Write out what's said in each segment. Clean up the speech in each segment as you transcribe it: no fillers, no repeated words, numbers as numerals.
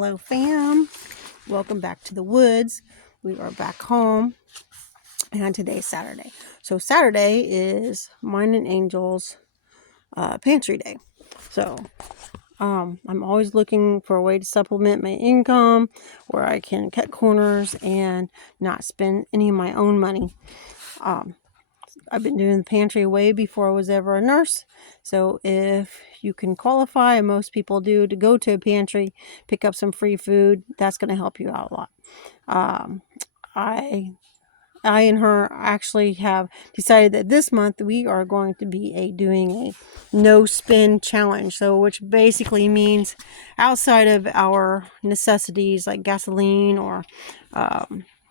Hello fam, welcome back to the woods. We are back home and today's Saturday. So Saturday is mine and Angel's pantry day. So I'm always looking for a way to supplement my income where I can cut corners and not spend any of my own money. I've been doing the pantry way before I was ever a nurse. So if you can qualify, and most people do, to go to a pantry, pick up some free food, that's going to help you out a lot. I and her actually have decided that this month we are going to be doing a no spend challenge. So which basically means outside of our necessities like gasoline or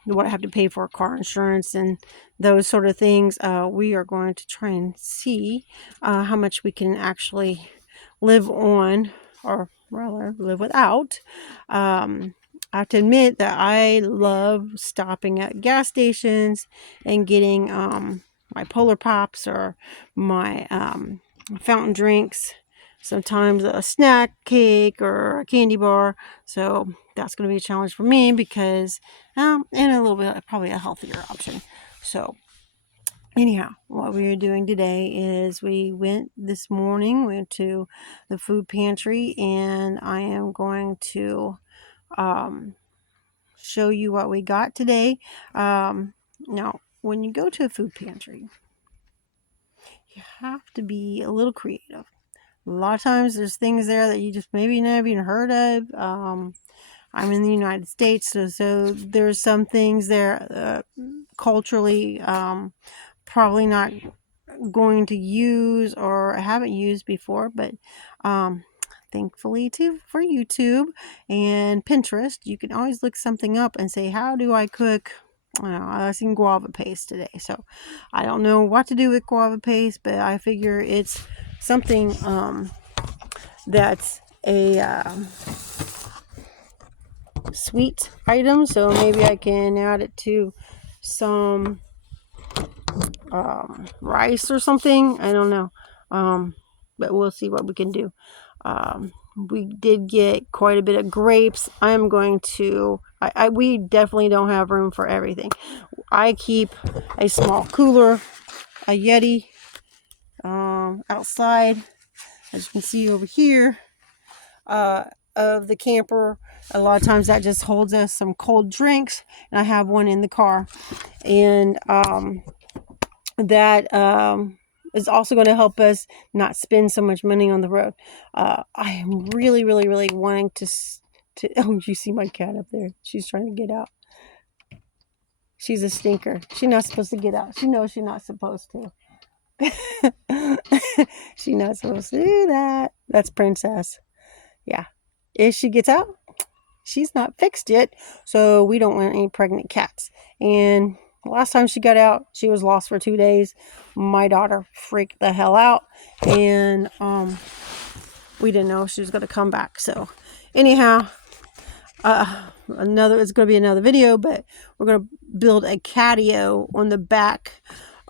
what I have to pay for car insurance and those sort of things, we are going to try and see how much we can actually live on, or rather live without. I have to admit that I love stopping at gas stations and getting my Polar Pops or my fountain drinks, sometimes a snack cake or a candy bar. So that's going to be a challenge for me because, and a little bit, probably a healthier option. So anyhow, what we are doing today is we went to the food pantry, and I am going to show you what we got today. Now, when you go to a food pantry, you have to be a little creative. A lot of times there's things there that you just maybe never even heard of. I'm in the United States, so there's some things there culturally probably not going to use or haven't used before, but thankfully for YouTube and Pinterest, you can always look something up and say, how do I cook, I was eating guava paste today. So I don't know what to do with guava paste, but I figure it's something that's a sweet item, so maybe I can add it to some rice or something. I don't know, but we'll see what we can do. We did get quite a bit of grapes. I'm going to we definitely don't have room for everything. I keep a small cooler, a Yeti, outside, as you can see over here, of the camper. A lot of times that just holds us some cold drinks, and I have one in the car, and that is also going to help us not spend so much money on the road. I am really wanting to oh, you see my cat up there? She's trying to get out. She's a stinker. She's not supposed to get out. She knows she's not supposed to. She's not supposed to do that. That's Princess. Yeah. If she gets out, she's not fixed yet, so we don't want any pregnant cats. And last time she got out, she was lost for 2 days. My daughter freaked the hell out, and we didn't know she was going to come back. So anyhow, it's going to be another video, but we're going to build a catio on the back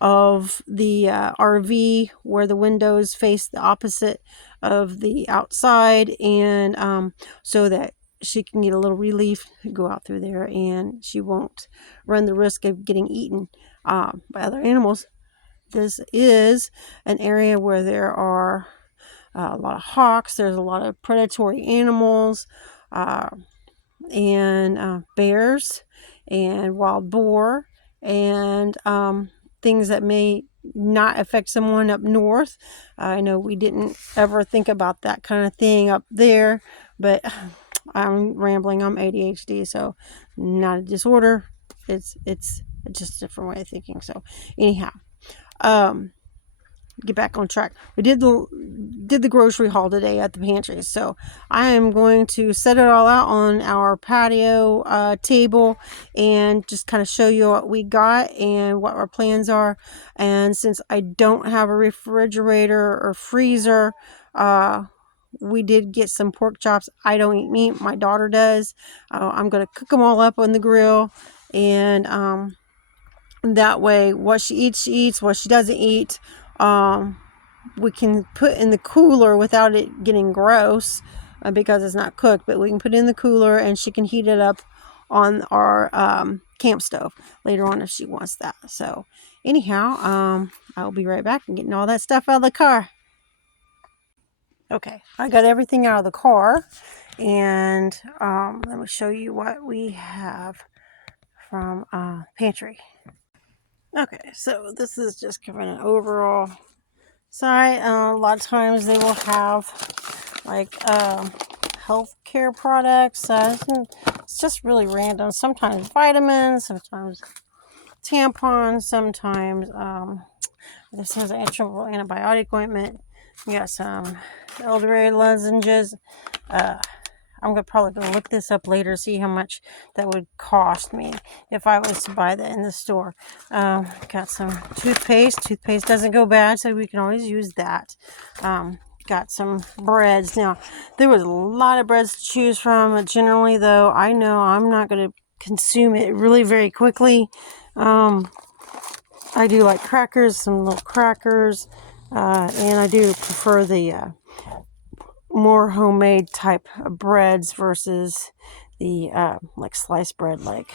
of the RV where the windows face the opposite of the outside, and so that she can get a little relief, go out through there, and she won't run the risk of getting eaten by other animals. This is an area where there are a lot of hawks. There's a lot of predatory animals, and bears and wild boar, and things that may not affect someone up north. I know we didn't ever think about that kind of thing up there, but I'm rambling. I'm ADHD, so not a disorder. It's just a different way of thinking. So anyhow, get back on track. We did the grocery haul today at the pantry, so I am going to set it all out on our patio table and just kind of show you what we got and what our plans are. And since I don't have a refrigerator or freezer, we did get some pork chops. I don't eat meat. My daughter does. I'm going to cook them all up on the grill, and that way what she eats. What she doesn't eat, we can put in the cooler without it getting gross. because it's not cooked, but we can put it in the cooler and she can heat it up on our camp stove later on if she wants that. So anyhow, I'll be right back and getting all that stuff out of the car. Okay, I got everything out of the car, and let me show you what we have from pantry. Okay, so this is just giving an overall site. A lot of times they will have like healthcare products. It's just really random. Sometimes vitamins, sometimes tampons, sometimes this has an actual antibiotic ointment. We got some elderberry lozenges. I'm probably gonna look this up later, see how much that would cost me if I was to buy that in the store. Got some toothpaste. Toothpaste doesn't go bad, so we can always use that. Got some breads. Now, there was a lot of breads to choose from. Generally, though, I know I'm not gonna consume it really very quickly. I do like crackers, some little crackers, and I do prefer the more homemade type of breads versus the like sliced bread, like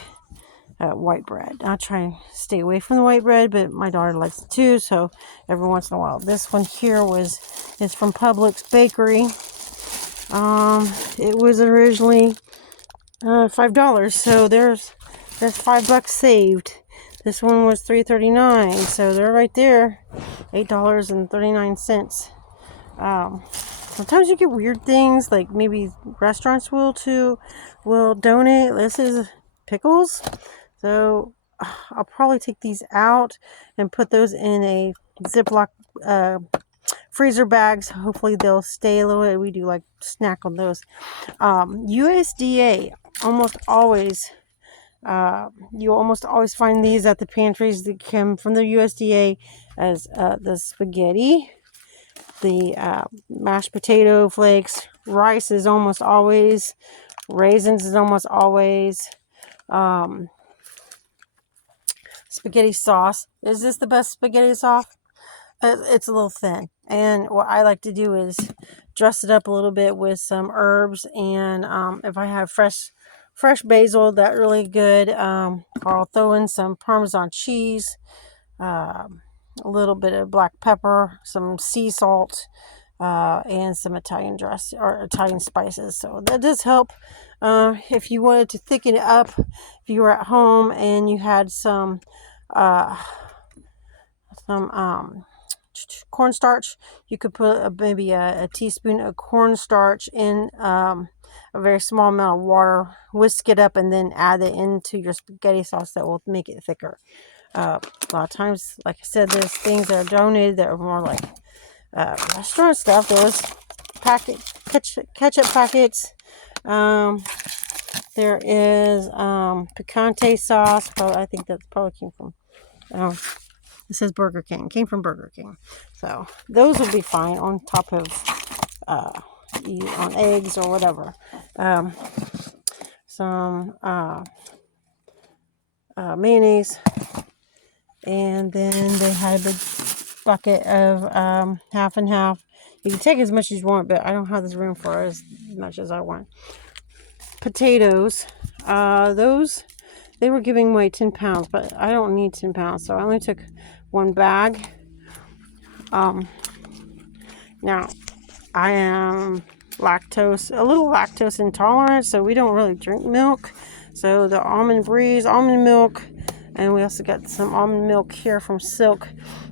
white bread. I try and stay away from the white bread, but my daughter likes it too, so every once in a while. This one here is from Publix Bakery. It was originally $5, so there's $5 saved. This one was $3.39, so they're right there, $8.39. Sometimes you get weird things, like maybe restaurants will donate. This is pickles, so I'll probably take these out and put those in a Ziploc freezer bags. Hopefully they'll stay a little bit. We do like snack on those. USDA, almost always. You almost always find these at the pantries that come from the USDA as the spaghetti, the mashed potato flakes, rice is almost always, raisins is almost always, spaghetti sauce. Is this the best spaghetti sauce? It's a little thin, and what I like to do is dress it up a little bit with some herbs, and if I have fresh basil, that's really good. I'll throw in some Parmesan cheese, a little bit of black pepper, some sea salt, and some Italian dress or Italian spices. So that does help. If you wanted to thicken it up, if you were at home and you had some cornstarch, you could put maybe a teaspoon of cornstarch in a very small amount of water, whisk it up, and then add it into your spaghetti sauce. That will make it thicker. A lot of times, like I said, there's things that are donated that are more like restaurant stuff. There's ketchup packets. There is picante sauce. I think that probably came from. It says Burger King. Came from Burger King. So those would be fine on top of on eggs or whatever. Some mayonnaise. And then they had a big bucket of half and half. You can take as much as you want, but I don't have this room for as much as I want. Potatoes. Those, they were giving away 10 pounds, but I don't need 10 pounds, so I only took one bag. Now, I am a little lactose intolerant, so we don't really drink milk. So the almond milk, and we also got some almond milk here from Silk.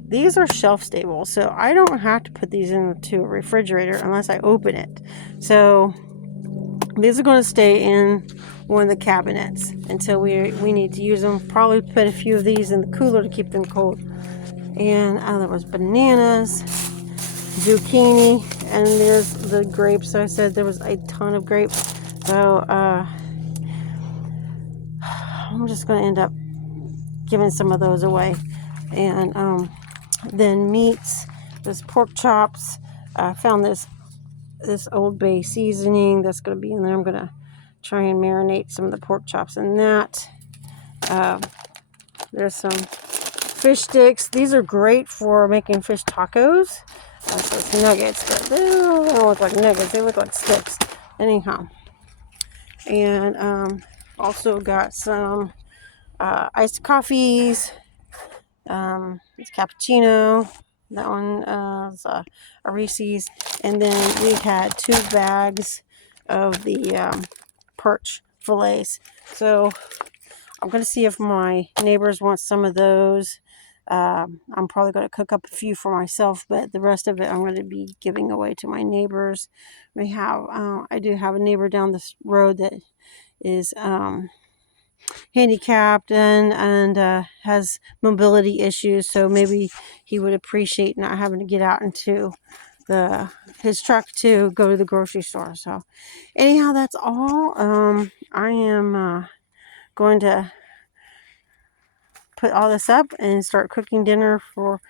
These are shelf stable, so I don't have to put these into a refrigerator unless I open it. So these are going to stay in one of the cabinets until we need to use them. Probably put a few of these in the cooler to keep them cold. And there was bananas, zucchini, and there's the grapes. I said there was a ton of grapes. So I'm just going to end up giving some of those away. And then meats, this pork chops. I found this Old Bay seasoning that's going to be in there. I'm going to try and marinate some of the pork chops in that. There's some fish sticks. These are great for making fish tacos. So it's nuggets, but they don't look like nuggets. They look like sticks. Anyhow, and also got some iced coffees. It's cappuccino. That one is a Reese's. And then we had 2 bags of the perch fillets. So I'm going to see if my neighbors want some of those. I'm probably going to cook up a few for myself, but the rest of it I'm going to be giving away to my neighbors. I do have a neighbor down this road that is handicapped and has mobility issues, so maybe he would appreciate not having to get out into his truck to go to the grocery store. So anyhow, that's all. I am going to put all this up and start cooking dinner for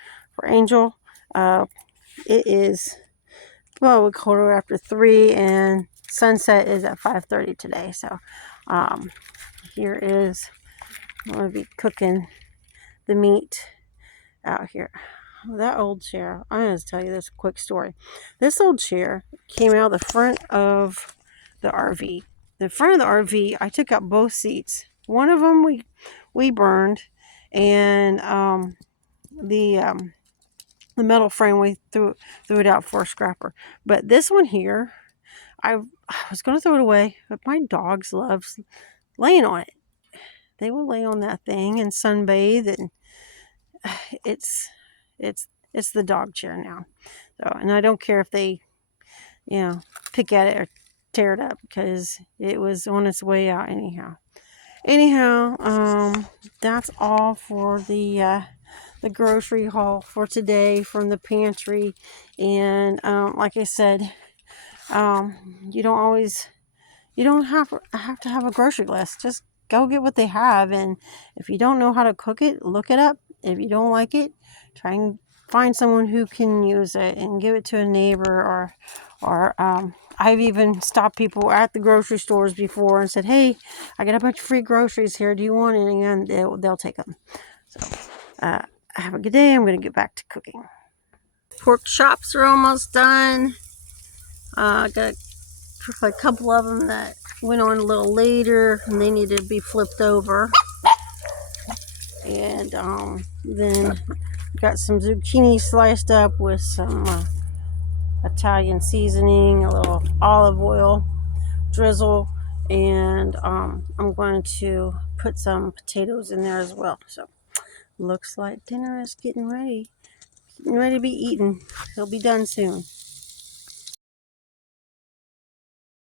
Angel. It is, well, a quarter after 3, and sunset is at 5:30 today. So here is, I'm going to be cooking the meat out here. That old chair, I'm going to tell you this quick story. This old chair came out the front of the RV. The front of the RV, I took out both seats. One of them we burned, and the metal frame, we threw it out for a scrapper. But this one here, I was going to throw it away, but my dogs love laying on it. They will lay on that thing and sunbathe, and it's the dog chair now. So, and I don't care if they, pick at it or tear it up, because it was on its way out anyhow. That's all for the grocery haul for today from the pantry. And like I said, you don't have to have a grocery list. Just go get what they have, and if you don't know how to cook it, look it up. If you don't like it, try and find someone who can use it and give it to a neighbor, or I've even stopped people at the grocery stores before and said, "Hey, I got a bunch of free groceries here. Do you want any?" And they'll take them. So have a good day. I'm going to get back to cooking. Pork chops are almost done. Got a couple of them that went on a little later, and they needed to be flipped over. And then got some zucchini sliced up with some Italian seasoning, a little olive oil drizzle, and I'm going to put some potatoes in there as well. So looks like dinner is getting ready to be eaten. It'll be done soon.